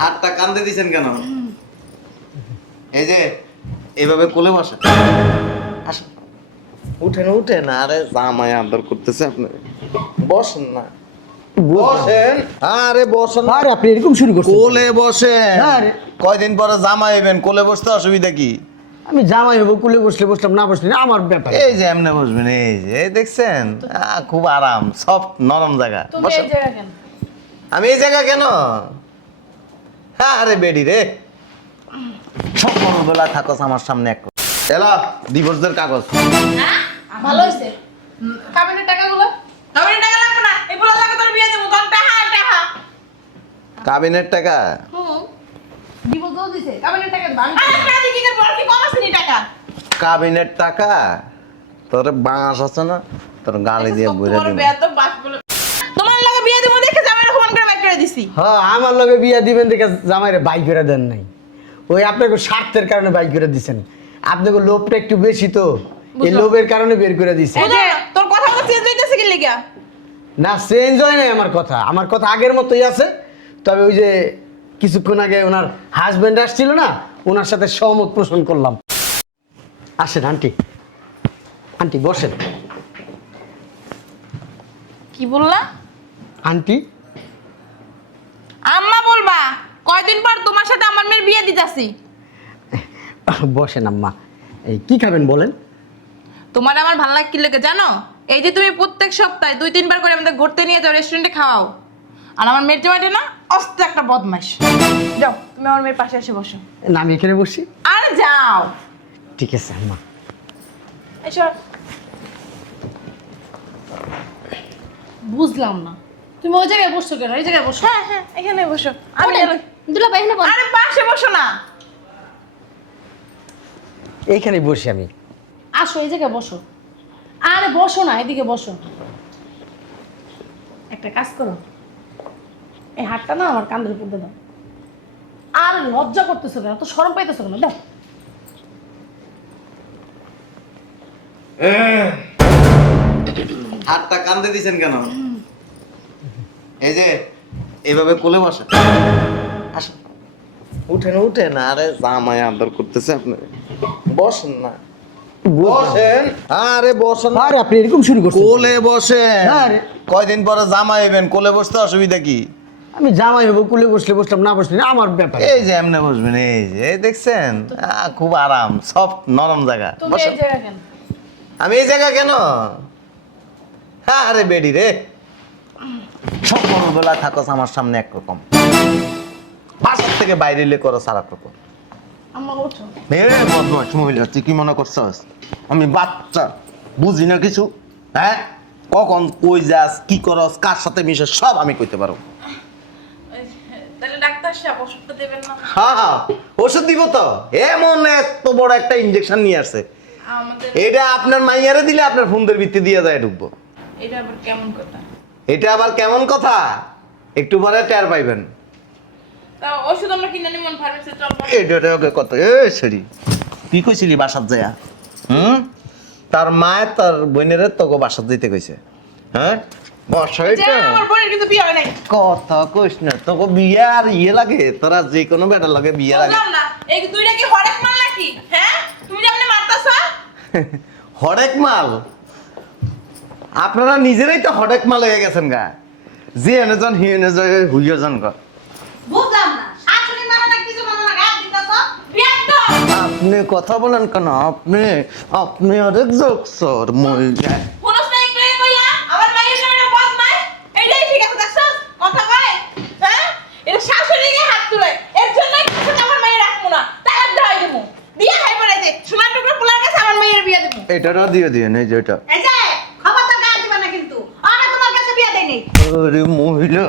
হাতটা কান্দে দিছেন কেন? এই যে এইভাবে কোলে বসে, আসেন, উঠেন উঠেন। আরে জামাই আদর করতেছে আপনি, বসেন না, বসেন। আরে বসেন। আরে আপনি এরকম শুরু করছেন? কোলে বসেন। আরে কয়দিন পরে জামাই হইবেন, কোলে বসতে অসুবিধা কি? আমি জামাই হবো, কুলে বসলে বসলাম, না বসলে না, আমার ব্যাপার। এই যে এমনি বসবেন, এই যে এই দেখছেন, খুব আরাম, সফট নরম জায়গা। তুমি বসেন। এই জায়গা কেন? আমি এই জায়গা কেন? হ্যাঁ, আরে বেডি রে, সব বেলা থাকস আমার সামনে। এক এলা ডিভোর্সের কাগজ। হ্যাঁ ভালো হইছে। কাবিনের টাকাগুলো, কাবিনের টাকা লাগবে না, এগুলো লাগে তোর বিয়ে দেবো। তোর টাকা টাকা কাবিনের টাকা? দিব তো দিছে কাবিনের টাকা দাম। আরে প্রাদি কি করে বল কি কম আছে নি টাকা? কাবিনের টাকা তোর বাঁশ আছে না, তোর গালি দিয়ে বইরা তোমার দিব। বিয়ে তো বাস বলে তোমার লাগে বিয়ে দেবো দেখে জামাইরে ফোন করে বাইক করে দিছি। হ্যাঁ, আমার লগে বিয়া দিবেন দেখে জামাইরে বাইক করে দেন নাই, ওই আপনাকে স্বার্থের কারণে বাইক করে দিছেন। আপনাকে লোভটা একটু বেশি তো, এই লোভের কারণে বের করে দিছে। এই যে তোর কথা কথা চেঞ্জ হইতেছে কি লাগা? না, চেঞ্জ হয় নাই আমার কথা আগের মতোই আছে। তবে ওই যে কিছুক্ষণ আগে ওনার হাজবেন্ড আসছিল না, ওনার সাথে সহমত পোষণ করলাম। আসেন আন্টি, আন্টি বসেন। কি বললা? আন্টি আম্মা বলবা, কয়দিন পর তোমার সাথে আমার মেয়ের বিয়ে দিতাছি। বসেন আম্মা। এই কি খাবেন বলেন? তোমার আমার ভালো লাগে কি লাগে জানো? এই যে তুমি প্রত্যেক সপ্তাহে 2-3 বার করে আমাদের ঘুরতে নিয়ে যাও, রেস্টুরেন্টে খাওয়াও। আর আমার মেয়ের জামাইটা না অস্ত একটা বদমাইশ। যাও তুমি আমার মেয়ের পাশে এসে বসো। না, আমি এখানে বসি। আরে যাও। ঠিক আছে আম্মা। এসো। বুঝলাম না, তুমি ওই জায়গায় বসছো কেন? এই জায়গায় বসো। হ্যাঁ হ্যাঁ এখানে বসো। আমি দুলা ভাই এখানে বসো। আরে পাশে বসো না। এইখানে বসি আমি। আসো এই জায়গায় বসো। আরে বসো না, এদিকে বসো। একটা কাজ করো, এই হাতটা না আমার কাঁধের উপর দিয়ে দাও। আর লজ্জা করতেছো কেন? তো শরম পাইতেছো কেন? দাও। হাতটা কান্দে দিছেন কেন? এই যে এইভাবে কোলে বসে, আসেন, উঠেন উঠেন। আরে জামাই আদর করতেছে আপনি, বসেন না, বসেন। আরে বসেন। আরে আপনি এরকম শুরু করছেন? কোলে বসেন। আরে কয়দিন পরে জামাই হইবেন, কোলে বসতে অসুবিধা কি? আমি জামাই হবো, কুলে বসলে বসলাম, না বসলে না, আমার ব্যাপার। এই যে এমনি বসবেন, এই যে এই দেখছেন, খুব আরাম, সফট নরম জায়গা। তুমি বসেন। এই জায়গা কেন? আমি এই জায়গা কেন? হ্যাঁ, আরে বেডি রে, সব বেলা থাকস আমার সামনে একরকম, বাসার থেকে বাইরে এলে করো সারা রকম। আম্মা ওঠো। বদমাস মহিলা, তুই কি মনে করছস আমি বাচ্চা, বুঝি না কিছু? হ্যাঁ, কখন কই যাস, কি করস, কার সাথে মিশে সব আমি কইতে পারো। তাহলে ডাক্তার সাহেব ওষুধটা দেবেন না? হ্যাঁ, ওষুধ দিব তো। এমন এত বড় একটা ইনজেকশন নিয়ে আসছে, আমাদের এটা আপনার মাইয়ারে দিলে আপনার ফোনদের ভিত্তি দিয়ে যায় ঢুকবো। এটা আবার কেমন কথা? এটা আবার কেমন কথা? একটু পরে টের পাইবেন। তা ওষুধ আমরা কিনে নিব ফার্মেসিতে, চল। এটা ওকে কত এ সরি, কি কইছিলি বাসাত যায়া? তার মায়ের তার বোনের তোকে বাসাত দিতে কইছে। হ্যাঁ, বসাইটা আমার বোনের কিন্তু বিয়ে হয় নাই। কথা কইস না, তোকে বিয়ে আর ইয়ে লাগে, তোরা যে কোনো বেটার লাগে বিয়ে লাগে। বুঝলাম না, এই দুইটা কি হরেক মাল নাকি? হ্যাঁ তুমি যেমন মারতাছ। হরেক মাল? আপনারা নিজেরাই তো হরেক মাল হয়ে গেছেন গা, যে এনেজন হি এনেজন হুইজন গা। বুঝলাম না, শাশুড়ি মানে না কিছু মানে না, গায়ে দিতাছ। বিয়ে তো আপনি কথা বলেন কেন? আপনি আপনি আরেক জোকসর মহিলা। পুরুষ না একটু কইলা আমার মায়ের সামনে বদমাইশ। এইটাই ঠিক আছে, দেখছস কথা কয়? হ্যাঁ এটা শাশুড়িকে হাত তুলে, এর জন্য কিছু আমার মায়ের রাখবো না, তালাক দেওয়াই দেবো। বিয়ে খাই পড়াইতে সোনার টুকরো পোলার কাছে আমার মায়ের বিয়ে দেবো। এটারও দিয়ে দিয়ে নেই যেটা। এই যে খবরদার গায়ে দিবা না কিন্তু, আমরা তোমার কাছে বিয়ে দেই নাই। আরে মহিলা,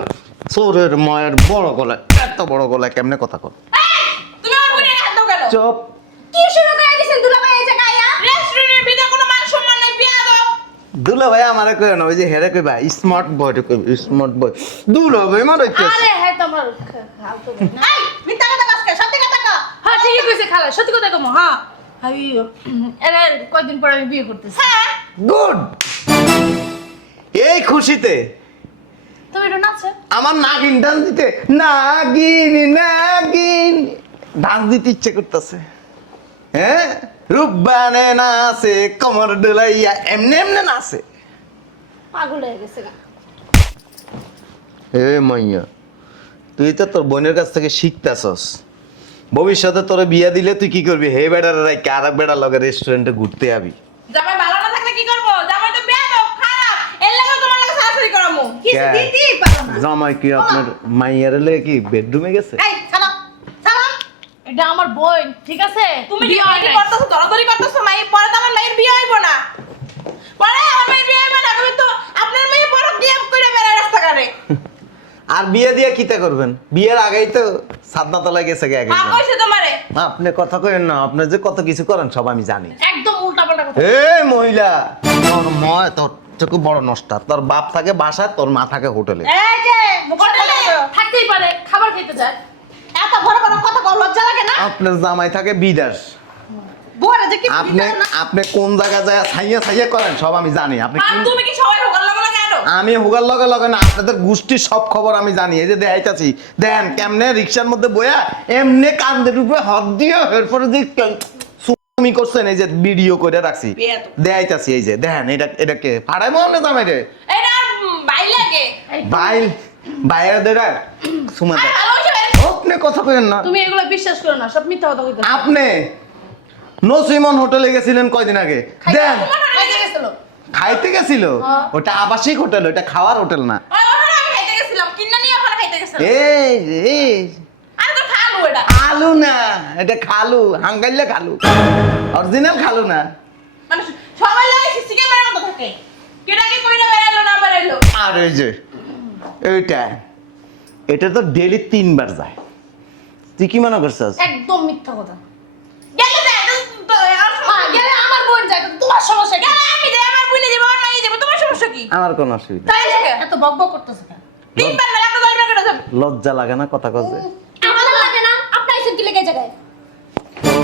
চোরের মায়ের বড় গলায়, এত বড় গলায় কেমনে কথা কর? এই তুমি আমার বোনের হাত দাও কেন? চুপ। কি শুরু করে দিছেন দুলাভাই এই জায়গায়? রেস্টুরেন্টের ভিতরে কোনো মান সম্মান নাই, বিয়ে দাও। দুলা ভাই আমারে কই না, ওই যে হেরে কইবা স্মার্ট বয় রে কই, স্মার্ট বয়। দুলা ভাই মারে কই। আরে হ্যাঁ, তোমার খালতো বোন না? এই মিথ্যা কথা কাজকে সত্যি কথা কও। হ্যাঁ ঠিকই কইছে খালা, সত্যি কথা কমো। হ্যাঁ আমি এরা কয়দিন পর আমি বিয়ে করতেছি। হ্যাঁ গুড। এই খুশিতে তুমি একটু নাচে। আমার নাগিন ডান্স দিতে নাগিন নাগিন ডান্স দিতে ইচ্ছে করতেছে। হ্যাঁ, রূপবানে নাচে কমর ডোলাইয়া এমনি এমনি নাচে। পাগল হয়ে গেছে গা। এ মাইয়া, তুই তো তোর বোনের কাছ থেকে শিখতেছস। ভবিষ্যতে তোরে বিয়া দিলে তুই কি করবি? হে বেড়ার রাইকে আর এক বেড়ার লগে রেস্টুরেন্টে ঘুরতে যাবি। জামাই ভালো না থাকলে কি করবো? জামাই তো বেয়াদব, খারাপ। এর লাগি তোমার লাগি সারাসারি করামু। কিছু কে? দিতেই পারো না। জামাই কি আপনার মাইয়ার লেগে কি বেডরুমে গেছে? এই ছাড়ো, ছাড়ো। এটা আমার বোন, ঠিক আছে? তুমি বিয়ে হয় কি নাই। করতেছো? দরদরি করতেছো মাই, পরে তো আমার মায়ের বিয়ে হইব না। পরে আমার মায়ের বিয়ে হইব না। তুমি তো আপনার মেয়ে বড় দিয়ে কইরা বেড়ায় রাস্তাঘাটে। আর বিয়ে দিয়ে কিতা করবেন? বিয়ের আগেই তো সাদনা তলায় গেছে গে আগে। মা কইছে তোমারে। আপনি কথা কইেন না, আপনি যে কত কিছু করেন সব আমি জানি। একদম উল্টাপাল্টা কথা। এ মহিলা, তোর ময় তোর চোখে বড় নষ্ট। তোর বাপ থাকে বাসায়, তোর মা থাকে হোটেলে। এই যে মুখটা হোটেলে থাকতেই পারে, খাবার খেতে যায়। এত বড় বড় কথা কও, লজ্জা লাগে না? আপনার জামাই থাকে বিদেশ। বউরে যে কি আপনি আপনি কোন জায়গায় যায় ছাইয়া ছাইয়া করেন সব আমি জানি। আপনি আর কোন- তুমি কি সবাই হোগার লাগা লাগা আনো? আমি হুগার লগে লগে না, আপনাদের গোষ্ঠীর সব খবর আমি জানি। এই যে দেখাইতাছি, দেন কেমনে রিক্সার মধ্যে বয়া এমনি কান্দের উপরে হাত দিয়ে এরপরে যে সুমি করছেন, এই যে ভিডিও করে রাখছি বেয়াদব। দেখাইতাছি। এই যে দেখেন, এটাকে ফাড়াই মনে জামাই রে এটা আর ভাই লাগে। এই বাইল বাইরে দেরা সুমা আর দে। ভালোবাসা বের আপনি কথা কইেন না। তুমি এগুলো বিশ্বাস করো না, সব মিথ্যা কথা কইতেছো। আপনি নসিমন হোটেলে গেছিলেন কয়দিন আগে? দেন খাইতে গেছিল। খাইতে গেছিল। হ্যাঁ। ওটা আবাসিক হোটেল, ওটা খাওয়ার হোটেল না। ওই ওখানে আমি খাইতে গেছিলাম, কিন্না নিয়ে ওখানে খাইতে গেছিলাম। এই এই আর তো খালু এটা। আলু না, এটা খালু, হাঙ্গাইলে খালু, অরিজিনাল খালু না। মানে সবাই লাগে সিসি ক্যামেরার মতো থাকে। কেডা কি কইরা বেরাইলো না বেরাইলো। আর এই যে এইটা, এটা তো ডেলি 3 বার যায়। তুই কি মনে করছিস? একদম মিথ্যা কথা। গেলে যায় তো আর হ্যাঁ, গেলে আমার বোন যায়, তো তোমার সমস্যা কি? গেলে আমি যাই, আমার বুইনে যাবো, আমার মাইয়ে যাবো, তোমার সমস্যা কি? আমার কোনো অসুবিধা। তাই লাগে এত বকবক করতেছো কেন? তিনবার মেলা তো দরবার করে যাব। লজ্জা লাগে না কথা কইতে? আমার লাগে না, আপনার এসে কি লেগে জায়গায়?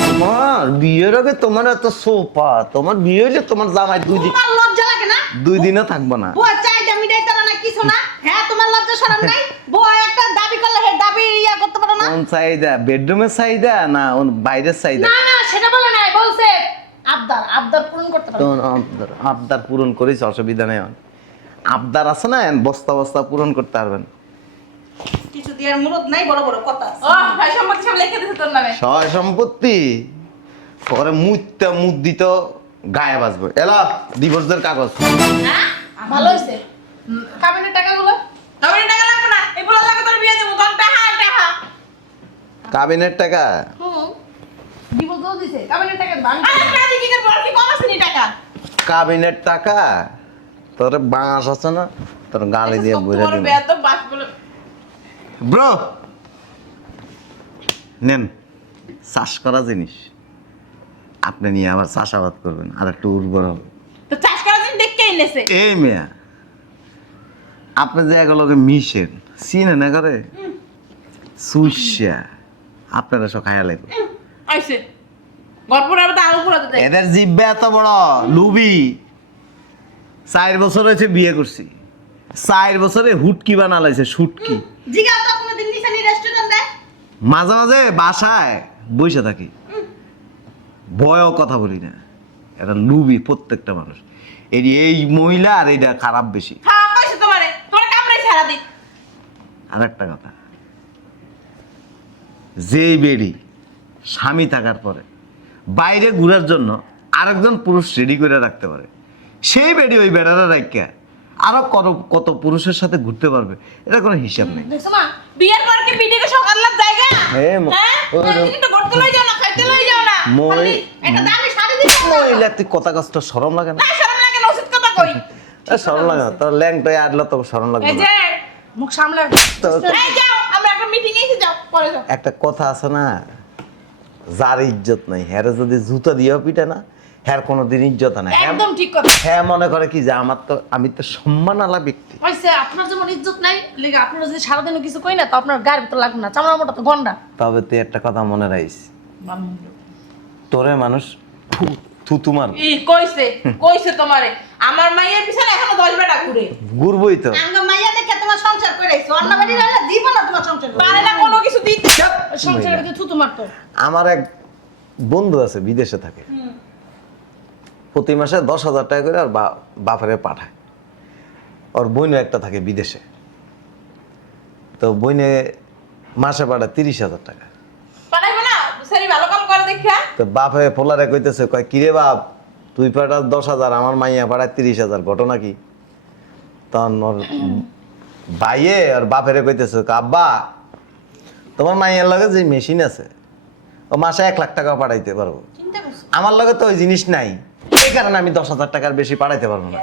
তোমার বিয়ের আগে তোমার এত সোপা, তোমার বিয়ে হইলে তোমার জামাই 2 দিন তোমার লজ্জা লাগে না? 2 দিনও থাকবো না। বউ চাইটা মিটাইতে না কিছু না। হ্যাঁ তোমার লজ্জা শরম নাই? বউ একটা দাবি করলে হে দাবি ইয়া করতে পারো না? কোন চাহিদা? বেডরুমের চাহিদা না বাইরের চাহিদা? না না, সেটা বলে নাই, বলছে আবদার, আবদার পূরণ করতে পারবে। তোর আবদার পূরণ করিস, অসুবিধা নেই। আবদার আছে না, বস্তা বস্তা পূরণ করতে পারবেন। কিছু দিয়ার মুরদ নাই, বড় বড় কথা। ও ভাই সম্পত্তি সব লিখে দিছে তোর নামে। সয় সম্পত্তি পরে মুদ দিত গায়ে বাজবে। এলা ডিভোর্সের কাগজ। হ্যাঁ? ভালো হয়েছে। কাবিনের টাকাগুলো তবে টাকা লাগবে না। এই বলার লাগে তোর বিয়ে দেবো, তোর টাকা টাকা। কাবিনের টাকা ডিভোর্স দিয়ে দিছে, কাবিনের টাকা দিবা। আর আপনারা কি করবো? আর কি কম আছে নি টাকা? কাবিনের টাকা তোর বাঁশ আছে না, তোর গালি দিয়ে বুঝে তোমার দিব। বিয়ে তো বাস বলে। ব্রো নেন, চাষ করা জিনিস আপনি নিয়ে আবার চাষাবাদ করবেন, আর একটু উর্বর হবে। তো চাষ করার দিন দেখে এনেছে। এই মেয়া, আপনি যে এগুলোকে মিশেন চিনে না করে সুইসা আপনারা সব খায়া লাগবে। আইছে গল্পটা আবার আলু পুরা দিতে। এদের জিব্বা এত বড় লুবি। 4 বছর হয়েছে বিয়ে করছি, 4 বছরে হুটকি বানালাইছে, শুটকি। জিগা তো কোনদিন নিছানি রেস্টুরেন্টে? মাঝে মাঝে বাসায় বসে থাকি, ভয়ও কথা বলি না। এটা লুবি প্রত্যেকটা মানুষ। এই মহিলা আর এটা খারাপ বেশি। হ্যাঁ কইছে তোমারে, তোমার কামড়াই ছাড়া দিন। আর একটা কথা, যেই বেড়ি স্বামী থাকার পরে বাইরে ঘুরার জন্য আরেকজন পুরুষ রেডি করে রাখতে পারে, সেই বেড়ি ওই বেড়ারা রাখিয়া আরো কত কত পুরুষের সাথে ঘুরতে পারবে, এটা কোনো হিসাব নেই। দেখছো মা, বিয়ের পর কি বিডিকে সকালের জায়গা? হ্যাঁ, হ্যাঁ? ওই রকম। একটু ঘুরতে লই যাও না, খাইতে লই যাও না। খালি একটা দামি শাড়ি দিতে দাও। মহিলা তুই কথা কষ্ট সরম লাগে না? না শরম লাগে না, উচিত কথা কই। সরম লাগে না তোর ল্যাংটাই আডলো, তো সরম লাগবে এই না। যে মুখ সামলে। তো- এই যাও, আমরা একটা মিটিং এসে যাও, পরে যাও। একটা কথা আছে না, যার ইজ্জত নাই হ্যারে যদি জুতা দিয়েও পিটে না, হ্যার কোনোদিন ইজ্জত নাই। একদম ঠিক কথা। হ্যাঁ মনে করে কি যে আমি তো সম্মান আলা ব্যক্তি। হইছে, আপনার যেমন ইজ্জত নাই, লেগে আপনারা যদি সারাদিনও কিছু কই না, তো আপনার গায়ের ভিতর লাগবে না, চামড়া মোটা তো গন্ডা। তবে তুই একটা কথা মনে রাখিস, তোরে মানুষ থুতু মারবো। কইছে কইছে তোমারে আমার মাইয়ের পিছনে এখনো 10 বেটা ঘুরে। ঘুরবই তো। আঙ্গ মাইয়া দেখে তোমার সংসার করেছো, অন্য বাড়ি হলে দিব না তোমার সংসার করে। পারে না কোনো কিছু দিতে। সংসারের ভিতরে থুতু মারতো। আমার এক বন্ধু আছে বিদেশে থাকে, প্রতি মাসে 10,000 টাকা করে আর বাপরে পাঠায়। ওর বোনও একটা থাকে বিদেশে, তো বোনে মাসে পাঠায় 30,000 টাকা। পারাইবো না সেরি ভালো কাম করে দেখা। তো বাপে পোলারে কইতেছে, কয় কিরে বাপ তুই পাঠাস 10,000, আমার মাইয়া পাঠায় 30,000, ঘটনা কি? তখন ওর ভাইয়ে আর বাপেরে কইতেছে, আব্বা তোমার মাইয়ার লগে যে মেশিন আছে ও মাসে 1 লাখ টাকা পাঠাইতে পারবো, চিন্তা করছো? আমার লগে তো ওই জিনিস নাই, এই কারণে আমি 10,000 টাকার বেশি পাঠাইতে পারবো না।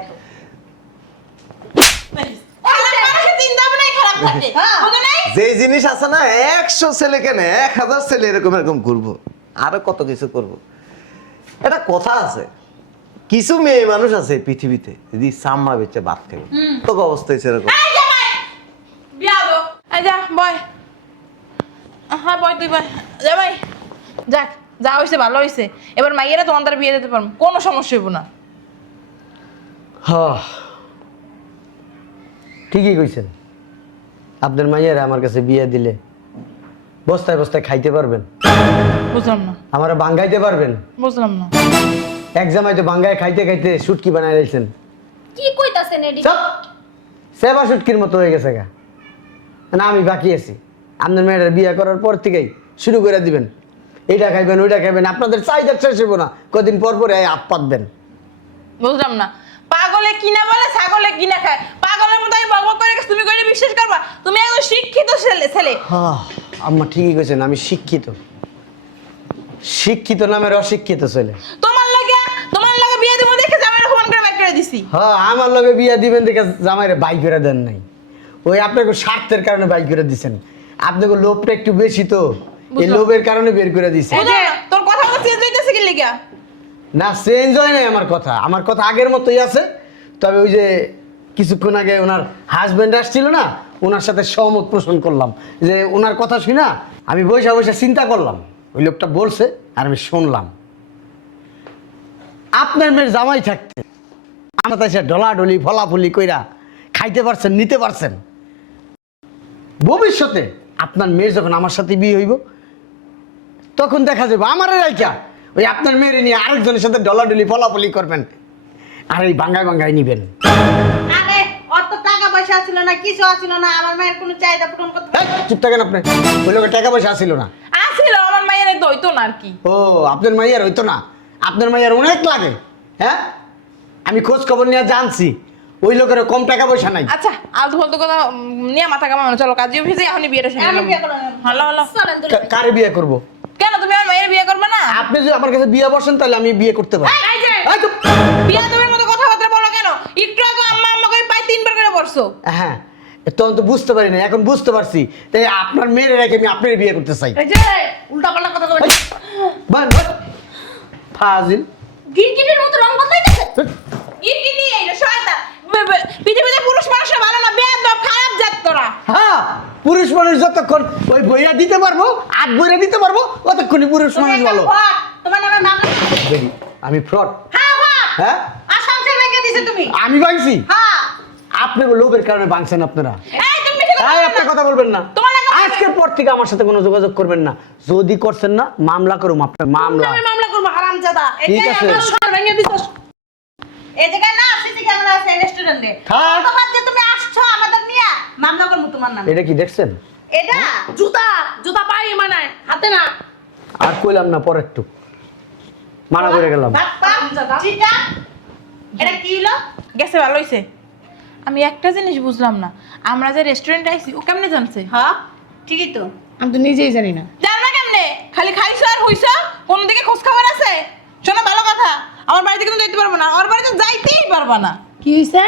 আমার মানুষের চিন্তা ভাবনাই খারাপ থাকে। বুঝো নাই? যেই জিনিস আছে না 100 ছেলে কেন 1000 ছেলে এরকম এরকম ঘুরবো, আরো কত কিছু করব। এটা কথা আছে, কিছু মেয়ে মানুষ আছে পৃথিবীতে যদি চামড়া বেচে ভাত খাবে, তো অবস্থা হয়েছে এরকম। এই জামাই বিয়া দাও। এই যা বয়। হ্যাঁ বয় তুই বয়। জামাই যাক যা হইছে ভালো হইছে, এবার মাইয়েরা তোমার দ্বারা বিয়ে দিতে পারবো, কোনো সমস্যা হইব না। ঠিকই কইছেন, আপনার মাইয়ারা আমার কাছে বিয়ে দিলে বস্তায় বস্তায় খাইতে পারবেন, বুঝলাম না আমারা বাঙ্গাইতে পারবেন। বুঝলাম না। এক জামাই তো বাঙ্গায় খাইতে খাইতে শুটকি বানাই রাখছেন, কি কইতাছেন এডি? সব সেবা শুটকির মতো হয়ে গেছে গা। না আমি বাকি আছি, আপনার মেয়েটার বিয়ে করার পর থেকেই শুরু করে দিবেন, এইটা খাইবেন ওইটা খাইবেন, আপনাদের চাহিদা শেষ হইব না, কদিন পর পরে হাত পাতবেন। বুঝলাম না, পাগলে কিনা বলে ছাগলে কিনা খায়, পাগলের মতো আমি বকবক করে গেছি, তুমি কইলে বিশ্বাস করবা? তুমি একজন শিক্ষিত ছেলে ছেলে। আম্মা ঠিকই কইছেন, আমি শিক্ষিত, শিক্ষিত নামের অশিক্ষিত ছেলে। তোমার লাগে বিয়ে দিব দেখে জামাইরা ফোন করে বাইক করে দিছি। হ্যাঁ আমার লগে বিয়া দিবেন দেখে জামাইরে বাই করে দেন নাই, ওই আপনাকে স্বার্থের কারণে বাই করে দিছেন, আপনাকে লোভটা একটু বেশি তো, এই লোভের কারণে বের করে দিছে। বুঝলাম না, তোর কথা চেঞ্জ হইতেছে কি লিগা? না চেঞ্জ হয় নাই আমার কথা আগের মতোই আছে, তবে ওই যে কিছুক্ষণ আগে ওনার হাজবেন্ড আসছিল না, ওনার সাথে সহমত পোষণ করলাম, যে ওনার কথা শুনা আমি বসে বসে চিন্তা করলাম, ওই লোকটা বলছে আর আমি শুনলাম। আপনার মেয়ের জামাই থাকতে আমরা তাই সে ডলাডলি ফলাফলি কইরা খাইতে পারছেন, নিতে পারছেন, ভবিষ্যতে আপনার মেয়ের যখন আমার সাথে বিয়ে হইব তখন দেখা যাবে আমারে রাইকা ওই আপনার মেয়েরে নিয়ে আরেকজনের সাথে ডলাডলি ফলাফলি করবেন, আর এই বাঙ্গায় নিবেন। আরে অত টাকা পয়সা ছিল না, কিছু ছিল না, আমার মায়ের কোনো চাহিদা পূরণ করতে। এই, চুপ থাকেন আপনি, ওই লোকের টাকা পয়সা আসছিল না। আসিল আমার মায়ের তো হইতো না আর কি। ও আপনার মাইয়ার হইতো না, আপনার মাইয়ার অনেক লাগে। হ্যাঁ আমি খোঁজ খবর নিয়ে জানছি ওই লোকের কম টাকা পয়সা নাই। আচ্ছা আলতু ফালতু কথা নিয়ে মাথা কামানো, চলো কাজে অফিসে এখনই বিয়েটা সেরে আমি নেবো। বিয়ে করব না। Hello hello. চলেন তো। কারে বিয়ে করব? কেন তুমি আমার মায়ের বিয়ে করবে না? আপনি যদি আমার কাছে বিয়ে বসেন তাহলে আমি বিয়ে করতে পারি। এই যে এই চুপ। বিয়া তোমার মতো কথাবার্তা বলো কেন? একটু আগে আম্মা আম্মা করে প্রায় 3 বার করে পড়ছো। হ্যাঁ তখন তো বুঝতে পারি না, এখন বুঝতে পারছি, তাই আপনার মেয়ের রেখে আমি আপনার বিয়ে করতে চাই। এই যে উল্টাপাল্টা কথা কই। বান ফাজিল। গিরগিটির মতো রং বদলাইতেছে। কি নিয়ে এটা শয়তান। পৃথিবীতে পুরুষ মানুষরা ভালো না, বেয়াদব খারাপ জাত তোরা। হ্যাঁ পুরুষ মানুষ যতক্ষণ ওই বইয়া দিতে পারবো, আট বইয়া দিতে পারবো, ততক্ষণই পুরুষ তুমি মানুষ একটা ভালো। ফ্রড, তোমার নামে নাম না। দেখি, আমি ফ্রড? হ্যাঁ ফ্রড। হ্যাঁ আর সংসার ভেঙে দিছে তুমি। আমি ভাঙছি? হ্যাঁ। আপনি লোভের কারণে ভাঙছেন আপনারা। এই তুমি বেশি কথা তাই বলো আপনি না। কথা বলবেন না, তোমার লাগে আজকের পর থেকে আমার সাথে কোনো যোগাযোগ করবেন না, যদি করছেন না মামলা করুম, আপনার মামলা। আমি মামলা করব হারামজাদা। ঠিক এটাই আছে। আমার সর ভেঙে দিছস। এই জায়গায় না সিসি ক্যামেরা আছে রেস্টুরেন্টে। হ্যাঁ। তোমার যে তুমি আসছো আমাদের নিয়ে মামলা করব তোমার নামে। এটা কি দেখছেন? এটা জুতা পাই মানে হাতে না। আর কইলাম না, পরে একটু মানা করে গেলাম। বাপ্পা চিটা। এটা কি হলো? গেছে ভালো হইছে। আমি একটা জিনিস বুঝলাম না, আমরা যে রেস্টুরেন্টে আইছি ও কেমনে জানছে? হ্যাঁ ঠিকই তো। আমি তো নিজেই জানি না। জানো না কেমনে? খালি খাইছো আর হইছো? কোন দিকে খোঁজ খবর আছে? শোনো ভালো কথা, আমার বাড়িতে কিন্তু যাইতে পারবো না, ওর বাড়িতে যাইতেই পারবা না। কি হইছে?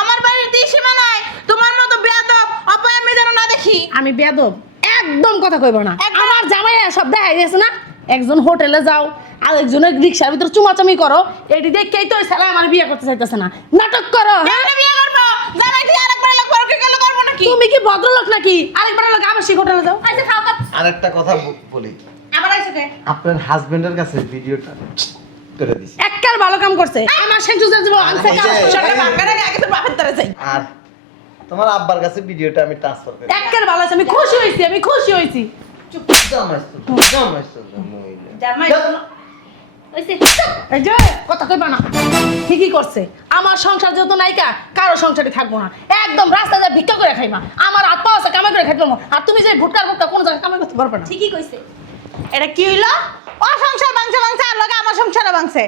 আমার বাড়ির দিই সীমা নাই, তোমার মতো বেয়াদব অপয় আমি যেন না দেখি। আমি বেয়াদব একদম কথা কইব না। একদম। আমার জামাই সব দেখাই দিয়েছে না, একজন হোটেলে যাও আর একজনের রিক্সার ভিতরে চুমাচামি করো, এটি দেখেই তো ওই ছেলে আমার বিয়ে করতে চাইতেছে না, নাটক করো। হ্যাঁ? কেমনে বিয়ে করবো? জামাই তুই আরেকবার লোক বড় কি গেল করবো নাকি? তুমি কি ভদ্রলোক নাকি? আরেকবার লোক আবার সেই হোটেলে যাও। আচ্ছা খাও খাও। আরেকটা কথা বলি, আবার আইছো কে? আপনার হাজবেন্ডের কাছে ভিডিওটা করে দিছি। একটা একের ভালো কাম করছে আমার সেন্সুসের জীবন আনছে এই যে- সংসারটা ভাঙার আগে আগে তোর বাপের দ্বারা যাই আর তোমার আব্বার কাছে ভিডিওটা আমি ট্রান্সফার করি একের ভালো আছে আমি খুশি হইছি চুপ জামাইছো মহিলা জামাই হইছে এই যে কথা কইবা না ঠিকই করছে আমার সংসার যেহেতু নাইকা কারো সংসারে থাকবো না একদম রাস্তায় যা ভিক্ষা করে খাইবা আমার হাত পা আছে কামাই করে খাইতে পারবো আর তুমি যে ভুটকার ভুটকা কোন জায়গায় কামাই করতে পারবে না ঠিকই কইছে এটা কি হইলো ও সংসার ভাঙছে আর লগে আমার সংসারে ভাঙছে